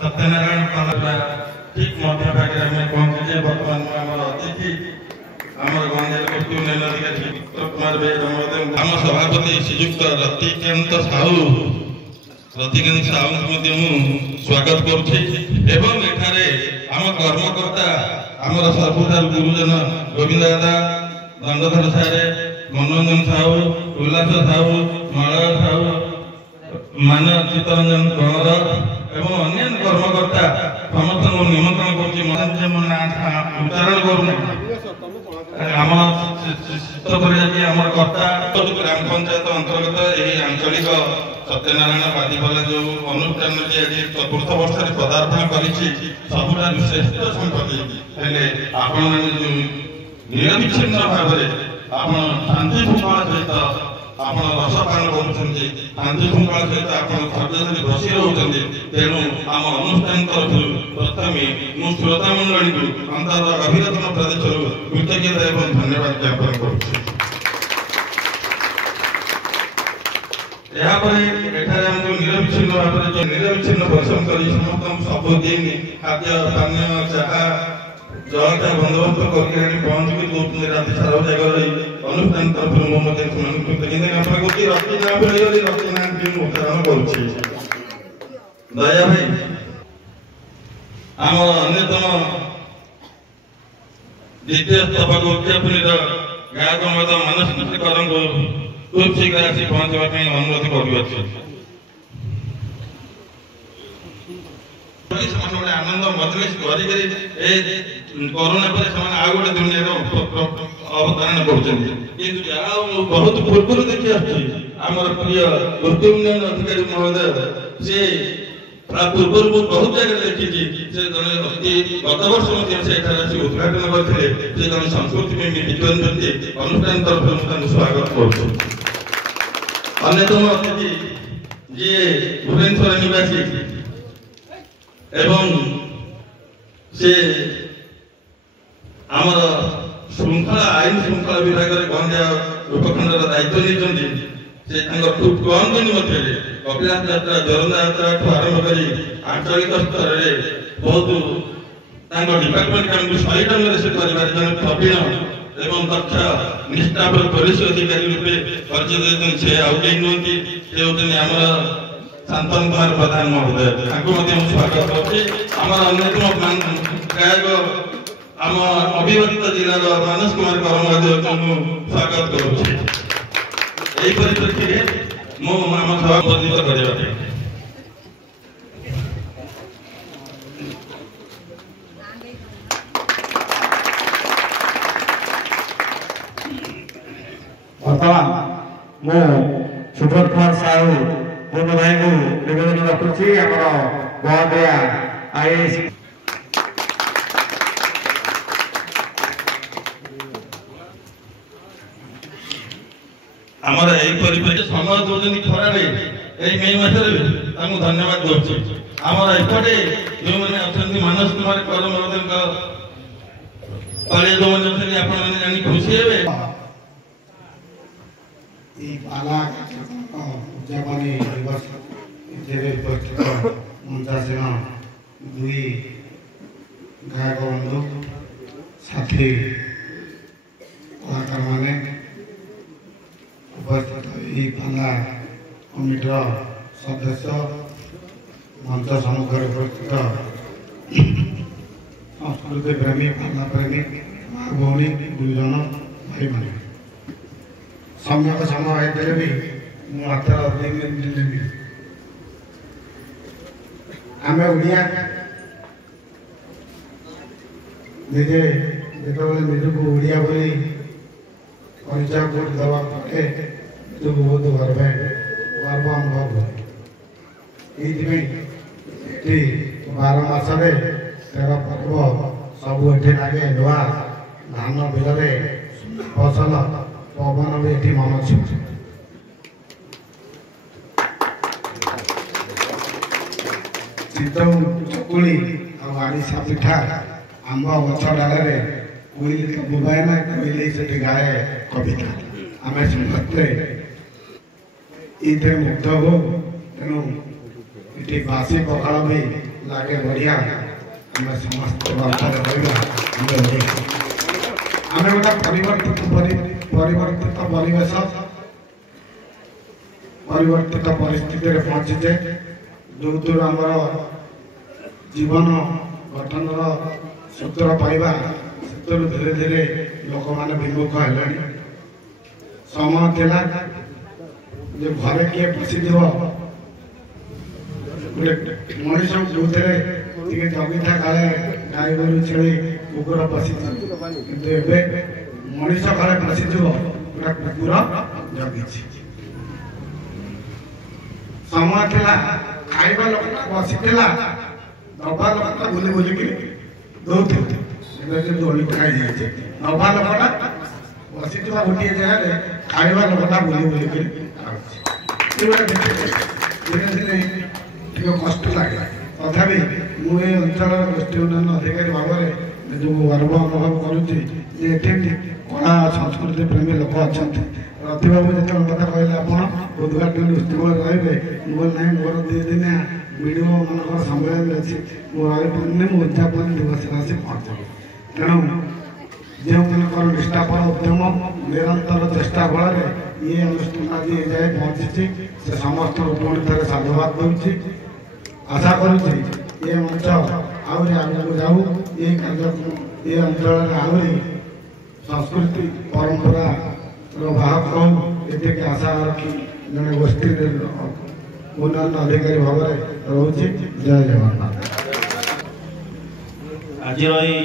सत्यनारायण पाला ठीक मध्य भागे आम पहुंचे। बर्तमान आम अतिथि आम गंजेल कृषि उन्नयन अधिकारी उत्तर कुमार बेग आम सभापति श्रीजुक्त रतिकांत साहू स्वागत करुच्छे। आम कर्मकर्ता आमर सर्वोदय गुरुजन गोविंद दादा दंडधर सारे मनोरंजन साहू उल्लास साहू मलय साहू मान चित्तरंजन गणर एवं अन्य कर्मकर्ता समस्त निमंत्रण करुच्चारण करूना आम चित्तपुर कर्ता ग्राम पंचायत अंतर्गत यह आंचलिक सत्यनारायण बादीवाला जो अनुष्ठान आज चतुर्थ वर्ष पदार्पण कर सबुठ श्रेष्ठ संपत्ति आपण निरविच्छिन्न भाव आप शांति शृंखला सहित आप रसपान कर शांति शृंखला सहित आप धैर्य बसी रोचे। तेणु आम अनुष्ठान तरफ प्रथम मु श्रोता मंडली को अंतर अभिनंदन प्रदेश कृतज्ञता और धन्यवाद ज्ञापन करुच्छे। निरविच्छिन्न भाव निरविच्छिन्न परिश्रम कर समस्त सबुदिन खाद्य पानीय चाह जलखा बंदोबस्त करके पहुंच भी राति सारा जगह रही अनुष्ठान तरफ कृतज्ञता उच्चारण करुच्छे। दया भाई आम अन्यतम द्वितीय स्तपक उद्यापनी गायक मत मनस्मृतिकर खूब शीघ्र आसी पहुंचा अनुरोध कर आनंद मजलिस करोना पर आउ गोटे दुनिया अवतरण कर बहुत पूर्व देखी आमर प्रिय कृषि उन्नयन अधिकारी महोदय से पूर्व बहुत जगह देखी गत वर्ष उद्घाटन करते जन संस्कृति विद्वान व्यक्ति अनुष्ठान तरफ स्वागत कर अन्यतम अतिथि जी भुवनेश्वर निवासी एवं से आमर श्रृंखला आईन श्रृंखला विभाग गंजाम उपखंडर दायित्व नहीं खूब कम दिन मध्य कपिलास यात्रा जोरंदा यात्रा आरंभ कर आंचलिक स्तर में बहुत डिपार्टमेंट काम को सही ढंग से जन प्रवीण एवं दक्ष निष्ठापर पुलिस अधिकारी रूपे परिचय से आउ कहीं आमर शांतन कुमार प्रधान महोदय स्वागत कर अन्यतम गायक आम अविवादित जिलार मानस कुमार कर महोदय स्वागत करुच्छे। यही परिप्रेक्षी मुझ सभा वर्धित करने बर्तमान मु सुब्रत कुमार साहू पूर्ण भाई को निवेदन रखुच्छी गंदिया आईएएस आमर यही समय दौरान खरारे मे मसरे धन्यवाद दूसरी आमर एपटे जो मैंने अच्छा मानस कुमार कर जो मैंने आप खुशी हे उद्यापनी दिवस उपस्थित मंचासीन दुई गायक बंधु साथी कलाकार मैंने उपस्थित पाला कमिटर सदस्य मंच सम्मुख उपस्थित संस्कृति प्रेमी पाला प्रेमी माँ भौणी गुरुजन भाई मैंने समय समय भी मात्र आम ओडिया निजे जो निजक ओडिया बोली परिचय कोट दवा पड़े निजक बहुत गर्व अनुभव ये 12 मासरे 13 पर्व सब ये लगे नुआ धान बिल फसल पवन भी ये मन छुए चितौ चकुली आड़िशा पिठा आंब गछ डाले कोईली तो बुबाए ना कोईली से गाए कविता आम समस्ते ये मुग्ध हो तेणु ଏଠି ବାସି ପଖାଳ ବି ଲାଗେ ବଢ଼ିଆ। ଆମେ ସମସ୍ତେ ବାର୍ତ୍ତାରେ ରହିବା ଆମେ ଓଡ଼ିଆ। ଆମେ ଗୋଟେ ପରିବର୍ତ୍ତିତ ପରିବେଶ ପରିବର୍ତ୍ତିତ ପରିସ୍ଥିତିରେ ପହଞ୍ଚିଛେ, ଯେଉଁଥିରୁ ଆମର ଜୀବନ ଗଠନର ସୂତ୍ର ପାଇବା, ସେଥିରୁ ଧୀରେ ଧୀରେ ଲୋକମାନେ ବିମୁଖ ହେଲେଣି। ସମୟ ଥିଲା ଯେ ଘରେ କିଏ ପଶିଯିବ, ଗୋଟେ ମଣିଷ ଯେଉଁଥିରେ ଟିକେ ଜଗିଥା କାଳେ ଗାଈ ଗୋରୁ ଛେଳି କୁକୁର ପଶିଯିବ, କିନ୍ତୁ ଏବେ ମଣିଷ ଘରେ ପଶିଯିବ ଗୋଟେ କୁକୁର ଜଗିଛି। ସମୟ ଥିଲା ଖାଇବା ଲୋକଟା ବସିଥିଲା, ନବା ଲୋକଟା ବୁଲି ବୁଲିକି ଦଉଥିଲେ। ଏବେ କିନ୍ତୁ ଓଲଟା ହେଇଯାଇଛି, ନବା ଲୋକଟା ବସିଥିବା ଗୋଟିଏ ଜାଗାରେ, ଖାଇବା ଲୋକଟା ବୁଲି ବୁଲିକି ଖାଉଛି। ଧୀରେ ଧୀରେ ଟିକେ କଷ୍ଟ ଲାଗେ। ତଥାପି ମୁଁ ଏ ଅଞ୍ଚଳର ଗୋଷ୍ଠୀ ଉନ୍ନୟନ ଅଧିକାରୀ ଭାବରେ ନିଜକୁ ଗର୍ବ ଅନୁଭବ କରୁଛି ଯେ ଏଠି କଳା ସଂସ୍କୃତି ପ୍ରେମୀ ଲୋକ ଅଛନ୍ତି। ପ୍ରତିବାବୁ ଯେତେବେଳେ କଥା କହିଲେ ଆପଣ ଉଦ୍ଘାଟନୀ ଉତ୍ସବରେ ରହିବେ, ମୁଁ କହିଲି ନାହିଁ ମୋର 2 ଦିନିଆ ଭିଡ଼ିଓ ମାନଙ୍କର ସମ୍ମିଳନୀ ଅଛି, ମୁଁ ରହିପାରୁନି, ମୁଁ ଉଦ୍ଯାପନ ଦିବସରେ ଆସି ପହଞ୍ଚିବି। ତେଣୁ ଯେଉଁମାନଙ୍କର ନିଷ୍ଠାପର ଉଦ୍ୟମ ନିରନ୍ତର ଚେଷ୍ଟା ଫଳରେ ଇଏ ଅନୁଷ୍ଠାନ ଆଜି ଏ ଯାଏ ପହଞ୍ଚିଛି, ସେ ସମସ୍ତଙ୍କୁ ପୁଣି ଥରେ ସାଧୁବାଦ ଦେଉଛି। ଆଶା କରୁଛି ଏ ମଞ୍ଚ ଆହୁରି ଆଗକୁ ଯାଉ, ଏ ଅଞ୍ଚଳରେ ଆହୁରି ସଂସ୍କୃତି ପରମ୍ପରାର ବାହକ ହଉ, ଏତିକି ଆଶା ରଖି ଜଣେ ଗୋଷ୍ଠୀ ଉନ୍ନୟନ ଅଧିକାରୀ ଭାବରେ ରହୁଛି। ଜୟ ଜଗନ୍ନାଥ। ଆଜିର ଏହି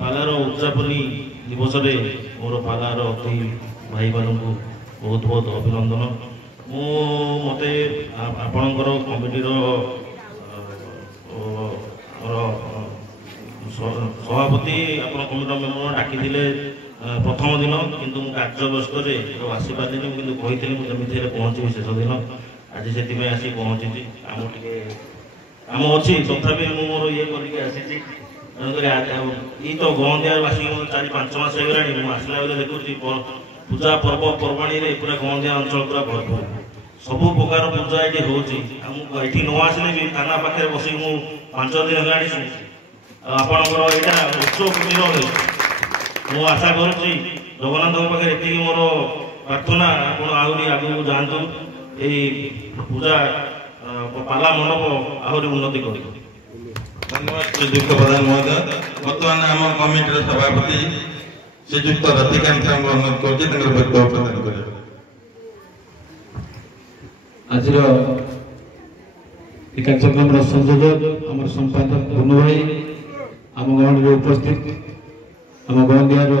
ପାଲାର ଉଦ୍ଯାପନୀ ଦିବସରେ ମୋର ପାଲାର ଅତି ଭାଇମାନଙ୍କୁ ବହୁତ ବହୁତ ଅଭିନନ୍ଦନ। ମୋତେ ଆପଣଙ୍କର କମିଟିର ସଭାପତି ଆପଣ କମିଟିର ମେମ୍ବର ଡାକିଥିଲେ ପ୍ରଥମ ଦିନ, କିନ୍ତୁ ମୁଁ କାର୍ଯ୍ୟ ବ୍ୟସ୍ତରେ ଆସିପାରିଲିନି। କିନ୍ତୁ କହିଥିଲି ମୁଁ ଯେମିତି ହେଲେ ପହଞ୍ଚିବି ଶେଷ ଦିନ। ଆଜି ସେଥିପାଇଁ ଆସି ପହଞ୍ଚିଛି। ଆମ ଟିକେ କାମ ଅଛି, ତଥାପି ମୁଁ ମୋର ଇଏ କରିକି ଆସିଛି। ତେଣୁକରି ଏଇ ତ ଗହନ୍ଦିଆରୁ ଆସିକି ମୋର 4-5 ମାସ ହେଇଗଲାଣି। ମୁଁ ଆସିଲା ବେଳେ ଦେଖୁଛି ପୂଜା ପର୍ବପର୍ବାଣୀରେ ପୁରା ଗହନ୍ଦିଆ ଅଞ୍ଚଳ ପୁରା ଭରପୁର, ସବୁ ପ୍ରକାର ପୂଜା ଏଠି ହେଉଛି। ଆଉ ମୁଁ ଏଠି ନ ଆସିଲେ ବି ଥାନା ପାଖରେ ବସିକି ମୁଁ 5 ଦିନ ହେଲାଣି ଶୁଣୁଛି। ଆପଣଙ୍କର ଏଇଟା ଉଚ୍ଚ କୋଟିର ହେଉଛି। ମୁଁ ଆଶା କରୁଛି ଜଗନ୍ନାଥଙ୍କ ପାଖରେ ଏତିକି ମୋର ପ୍ରାର୍ଥନା, ଆପଣ ଆହୁରି ଆଗକୁ ଯାଆନ୍ତୁ, ଏଇ ପୂଜା ପାଲା ମଣ୍ଡପ ଆହୁରି ଉନ୍ନତି କରିବ। ଧନ୍ୟବାଦ ଶ୍ରୀଯୁକ୍ତ ପ୍ରଧାନ ମହୋଦୟ। ବର୍ତ୍ତମାନ ଆମ କମିଟିର ସଭାପତି ଶ୍ରୀଯୁକ୍ତ ରତିକାନ୍ତ ସାହୁଙ୍କୁ ଅନୁରୋଧ କରୁଛି ତାଙ୍କର ବକ୍ତବ୍ୟ ପ୍ରଦାନ କରିବେ। ଆଜିର ଏ କାର୍ଯ୍ୟକ୍ରମର ସଂଯୋଜକ ଆମର ସମ୍ପାଦକ ବୁନୁ ଭାଇ, ଆମ ଗହଣରେ ଉପସ୍ଥିତ ଆମ ଗହନ୍ଦିଆର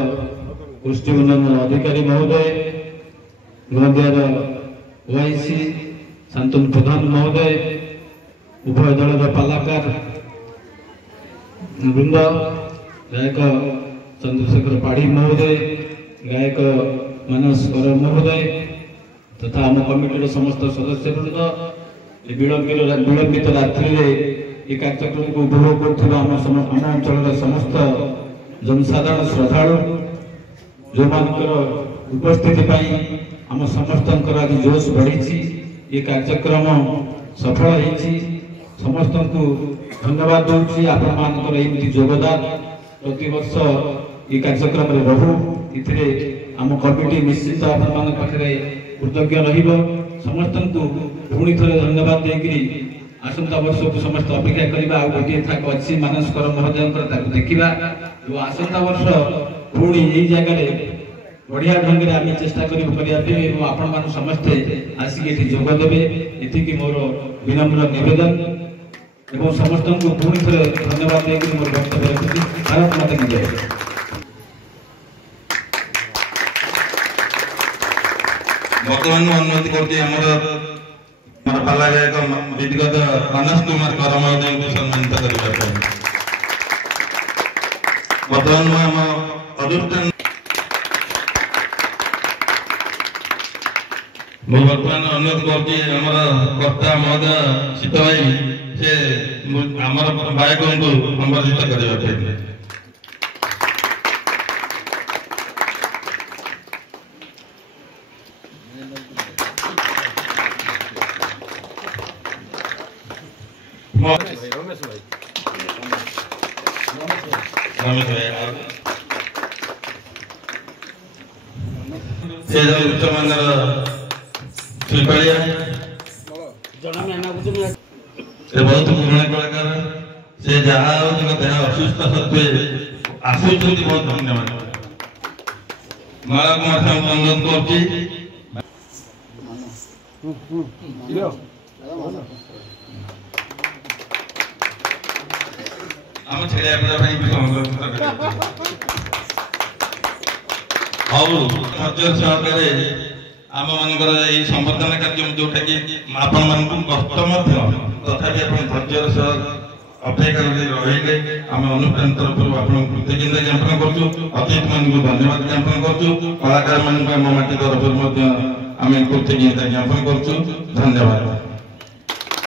ଗୋଷ୍ଠୀ ଉନ୍ନୟନ ଅଧିକାରୀ ମହୋଦୟ, ଗହନ୍ଦିଆର ଓଆଇସି ଶାନ୍ତନୁ ପ୍ରଧାନ ମହୋଦୟ, ଉଭୟ ଦଳର ପାଲାକାର ବୃନ୍ଦ, ଗାୟକ ଚନ୍ଦ୍ରଶେଖର ପାଢ଼ୀ ମହୋଦୟ, ଗାୟକ ମାନସ କର ମହୋଦୟ ତଥା ଆମ କମିଟିର ସମସ୍ତ ସଦସ୍ୟବୃନ୍ଦ, ବିଳମ୍ବିତ ରାତ୍ରିରେ ଏ କାର୍ଯ୍ୟକ୍ରମକୁ ଉପଭୋଗ କରୁଥିବା ଆମ ଅଞ୍ଚଳର ସମସ୍ତ ଜନସାଧାରଣ ଶ୍ରଦ୍ଧାଳୁ, ଯେଉଁମାନଙ୍କର ଉପସ୍ଥିତି ପାଇଁ ଆମ ସମସ୍ତଙ୍କର ଆଜି ଜୋଶ ବଢ଼ିଛି, ଏ କାର୍ଯ୍ୟକ୍ରମ ସଫଳ ହେଇଛି। ସମସ୍ତଙ୍କୁ ଧନ୍ୟବାଦ ଦେଉଛି। ଆପଣମାନଙ୍କର ଏମିତି ଯୋଗଦାନ ପ୍ରତିବର୍ଷ ଏ କାର୍ଯ୍ୟକ୍ରମରେ ରହୁ, ଏଥିରେ ଆମ କମିଟି ନିଶ୍ଚିତ ଆପଣମାନଙ୍କ ପାଖରେ କୃତଜ୍ଞ ରହିବ। ସମସ୍ତଙ୍କୁ ପୁଣି ଥରେ ଧନ୍ୟବାଦ ଦେଇକରି ଆସନ୍ତା ବର୍ଷକୁ ସମସ୍ତେ ଅପେକ୍ଷା କରିବା। ଆଉ ଗୋଟିଏ ଥାକ ଅଛି ମାନସ୍କର ମହୋଦୟଙ୍କର, ତାକୁ ଦେଖିବା। ଏବଂ ଆସନ୍ତା ବର୍ଷ ପୁଣି ଏଇ ଜାଗାରେ ବଢ଼ିଆ ଢଙ୍ଗରେ ଆମେ ଚେଷ୍ଟା କରିବା ପାଇଁ, ଏବଂ ଆପଣମାନେ ସମସ୍ତେ ଆସିକି ଏଠି ଯୋଗ ଦେବେ, ଏତିକି ମୋର ବିନମ୍ର ନିବେଦନ। ଏବଂ ସମସ୍ତଙ୍କୁ ପୁଣି ଥରେ ଧନ୍ୟବାଦ ଦେଇକରି ମୋର ବକ୍ତବ୍ୟ ରଖୁଛି। ଭାରତ ମାତା କି ଜୟ। ବର୍ତ୍ତମାନ ମୁଁ ଅନୁମତି କରୁଛି ଆମର ପାଲା ଗାୟକ ବିଧିଗତ ମାନସ କୁମାର କର ମହୋଦୟଙ୍କୁ ସମ୍ମାନିତ କରିବା ପାଇଁ। ବର୍ତ୍ତମାନ ମୁଁ ଆମ ଅନୁଷ୍ଠାନ ମୁଁ ବର୍ତ୍ତମାନ ଅନୁରୋଧ କରୁଛି ଆମର କର୍ତ୍ତା ମହୋଦୟ ଶୀତ ଭାଇ, ସେ ଆମର ଗାୟକଙ୍କୁ ସମ୍ବର୍ଦ୍ଧିତ କରିବା ପାଇଁ। रमेश भाई से उच्च मानर शिल्पाड़िया से बहुत पुराना कलाकार से जहाँ देह असुस्थ सत्वे आसूँ बहुत धन्यवाद माला कुमार साहब अनुरोध करছি आम छेड़ा पिला सहकारे आम मानकर ये संवर्धन कार्य जोटा कि आपण मान कष्ट तथापि धैर्यर सह अपेक्षा रही आम अनुष्ठान तरफ कृतज्ञता ज्ञापन करूँ अतिथि मान धन्यवाद ज्ञापन करूँ कलाकार मान माटी तरफ आम कृतज्ञता ज्ञापन करूँ धन्यवाद।